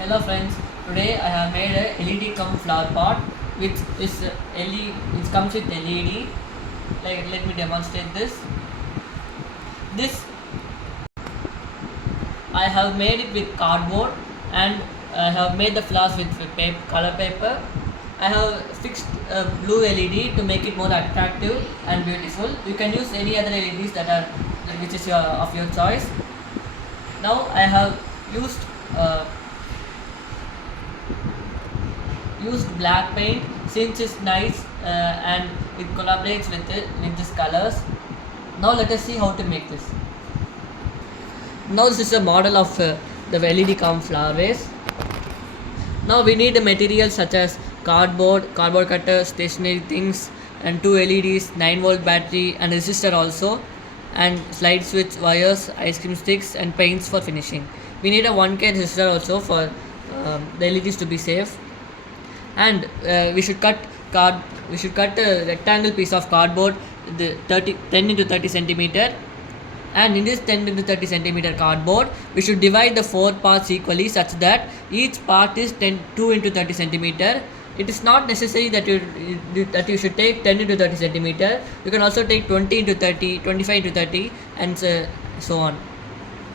Hello friends, today I have made a LED cum flower pot which is LED, which comes with LED. Let me demonstrate this. This I have made it with cardboard and I have made the flowers with color paper. I have fixed blue LED to make it more attractive and beautiful. You can use any other LEDs which is of your choice. Now I have used uh, used black paint since it's nice and it collaborates with these colors. Now let us see how to make this. Now this is a model of the LED cum flower vase. Now we need the materials such as cardboard cutter, stationary things, and two LEDs, 9-volt battery, and resistor also, and slide switch wires, ice cream sticks, and paints for finishing. We need a 1K resistor also for the LEDs to be safe. And we should cut a rectangle piece of cardboard, the 10 into 30 centimeter, and in this 10 into 30 centimeter cardboard we should divide the four parts equally such that each part is 2 into 30 centimeter. It is not necessary that you should take 10 into 30 centimeter. You can also take 20 into 30, 25 into 30, and so on.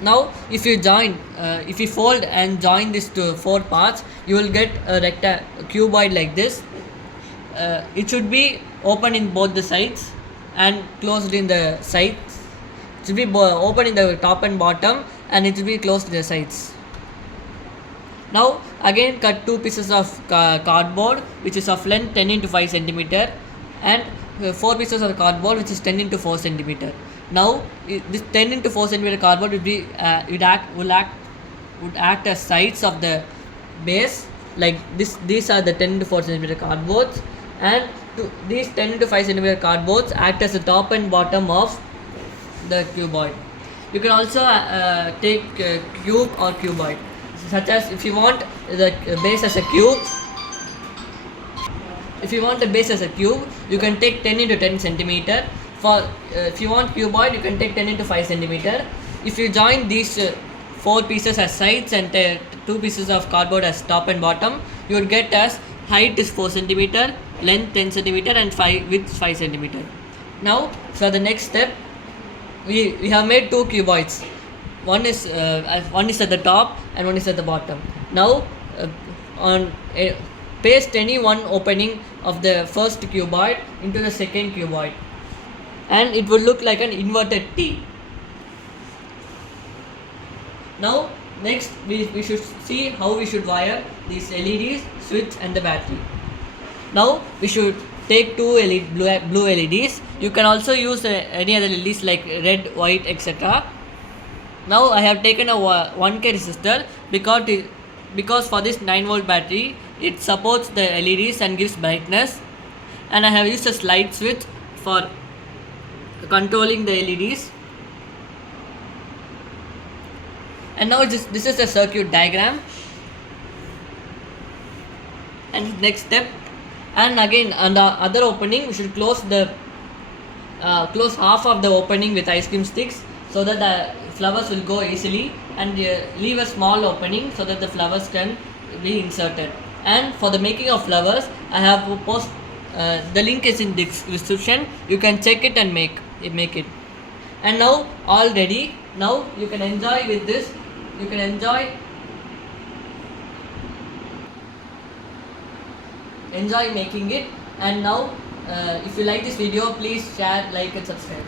Now if you fold and join this to four parts, you will get a cuboid like this. It should be open in both the sides and closed in the sides. It should be open in the top and bottom, and it should be closed in the sides. Now again cut two pieces of cardboard which is of length 10 into 5 centimeter, and four pieces of cardboard which is 10 into 4 centimeter. Now this 10 into 4 centimeter cardboard would act as sides of the base like this. These are the 10 into 4 centimeter cardboards, and these 10 into 5 centimeter cardboards act as the top and bottom of the cuboid. You can also take cube or cuboid, such as if you want the base as a cube. If you want the base as a cube, you can take 10 into 10 centimeter. If you want cuboid, you can take 10 into 5 centimeter. If you join these four pieces as sides and two pieces of cardboard as top and bottom, you would get as height is 4 centimeter, length 10 centimeter, and width 5 centimeter. Now for the next step, we have made two cuboids. One is at the top and one is at the bottom. Now paste any one opening of the first cuboid into the second cuboid, and it will look like an inverted T. Now next we should see how we should wire these LEDs, switch, and the battery. Now we should take two blue LEDs. You can also use any other LEDs like red, white, etc. Now I have taken a 1K resistor because for this 9-volt battery it supports the LEDs and gives brightness, and I have used a slide switch for controlling the LEDs. And now this is the circuit diagram. And next step, and again on the other opening we should close half of the opening with ice cream sticks so that the flowers will go easily, and leave a small opening so that the flowers can be inserted. And for the making of flowers, I have post the link is in the description. You can check it and make it. And now all ready. Now you can enjoy with this. You can enjoy making it. And now if you like this video, please share, like, and subscribe.